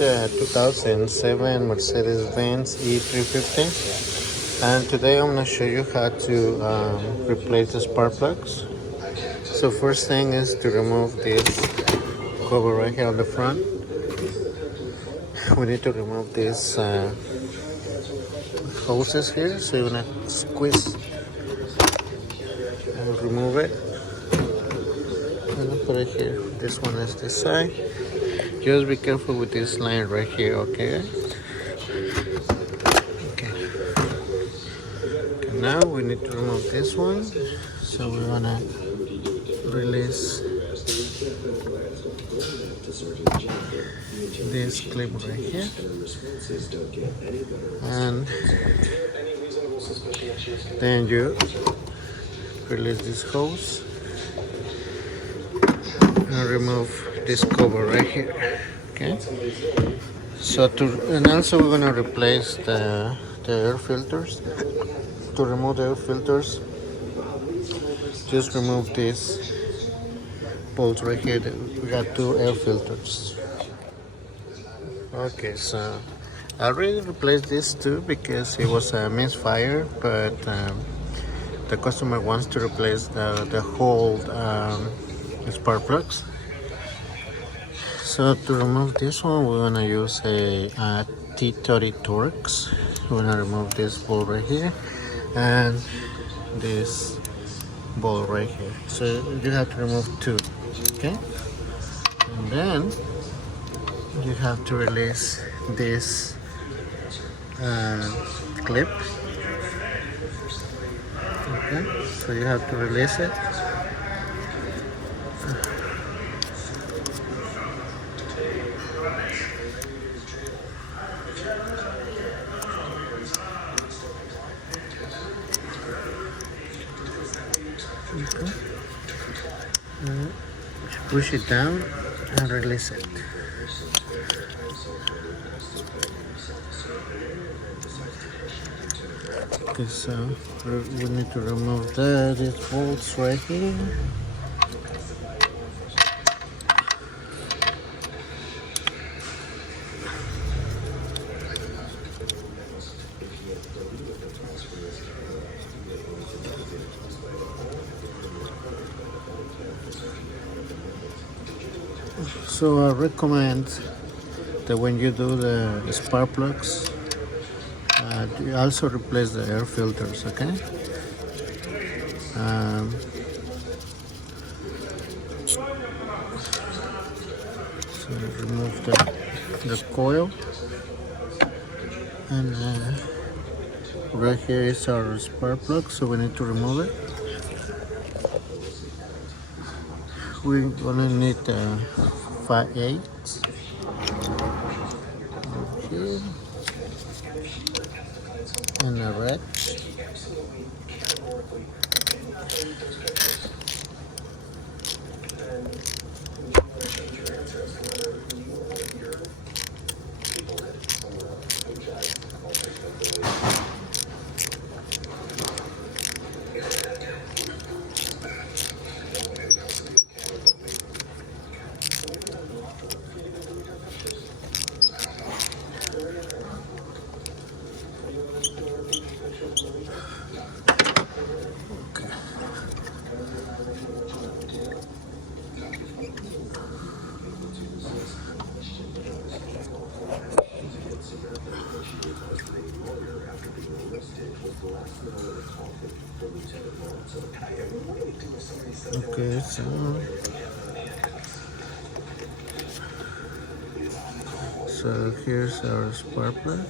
the 2007 Mercedes-Benz E350, and today I'm going to show you how to replace the spark plugs. So first thing is to remove this cover right here on the front. We need to remove these hoses here, so you're going to squeeze and remove it. I'm going to put it here. This one is this side. Just be careful with this line right here, okay? Okay. Now we need to remove this one. So we want to release this clip right here. And then you release this hose and remove this cover right here. Okay, so and also we're going to replace the air filters. To remove the air filters, just remove these bolts right here. We got two air filters. Okay, so I already replaced this too because it was a misfire, but the customer wants to replace the whole spark plugs. So to remove this one, we're gonna use a T30 Torx. We're gonna remove this bolt right here and this bolt right here. So you have to remove two, okay? And then you have to release this clip. Okay, so you have to release it. Okay. Push it down and release it. Okay, so we need to remove these bolts right here. So I recommend that when you do the spark plugs, you also replace the air filters, okay? So remove the coil, and right here is our spark plug, so we need to remove it. We're gonna need 5/8. Okay. And a red. Okay, so here's our spark plug.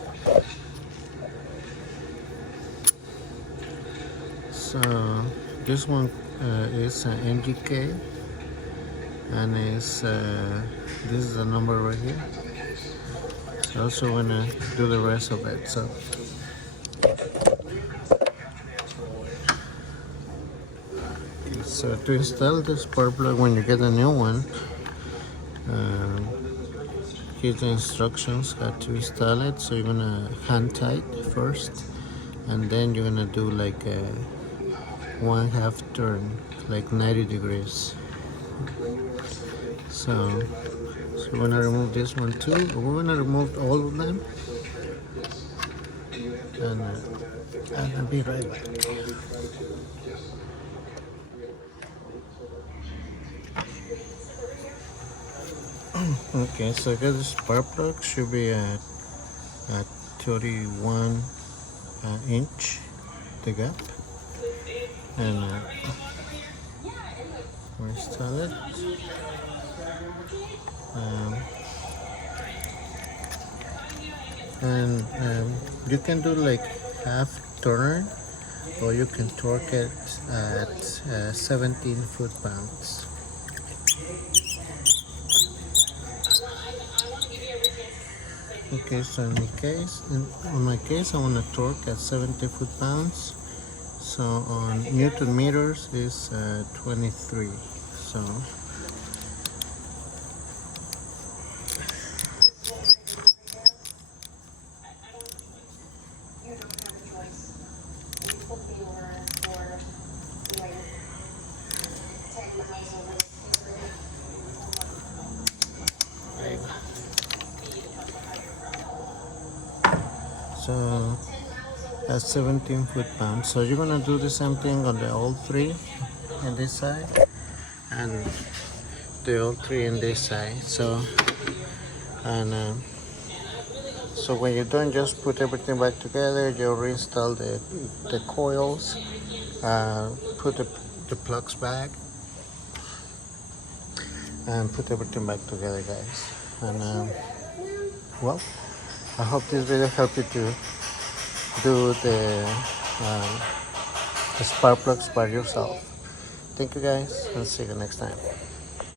So this one is an MGK, and this is the number right here. So also wanna do the rest of it. So to install the spark plug, when you get a new one, here's the instructions how to install it. So you're gonna hand tight first, and then you're gonna do like a 1/2 turn, like 90 degrees. So we're gonna remove this one too. We're gonna remove all of them, and I'll be right back. Okay, so I guess the spark plug should be at 31 inch, the gap, and we install it. And you can do like half turn, or you can torque it at 17 foot-pounds. Okay, so in my case, I want to torque at 70 foot-pounds. So on Newton meters is 23. So so that's 17 foot-pounds. So you're gonna do the same thing on the all three on this side and the all three on this side. So so when you're done, just put everything back together. You reinstall the coils, put the plugs back, and put everything back together, guys. And well, I hope this video helped you to do the spark plugs by yourself. Thank you, guys, and see you next time.